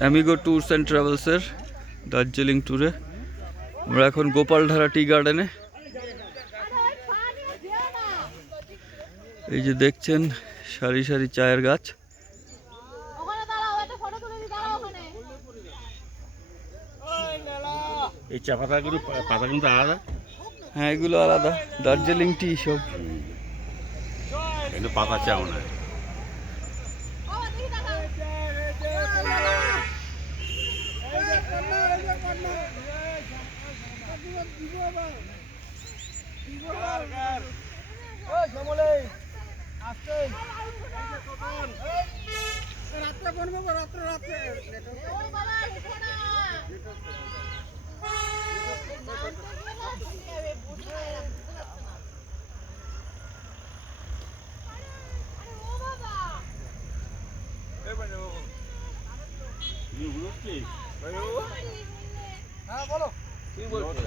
Amigo tours and ট্রাভেলসের Darjeeling ট্যুরে আমরা এখন গোপালধারা টি গার্ডেনে। এই যে দেখছেন সারি সারি চায়ের গাছ। এই চা পাতাগুলো কিন্তু আলাদা। হ্যাঁ, এগুলো আলাদা, দার্জিলিং টি সব। কিন্তু পাতা চাও না। হ্যাঁ বলো, কি বলছো?